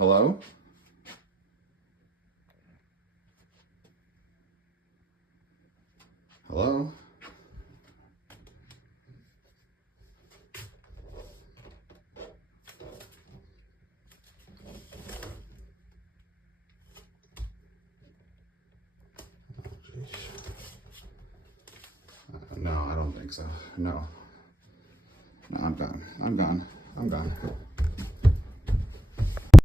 Hello? Hello? No, I don't think so. No. No, I'm gone. I'm gone. I'm gone.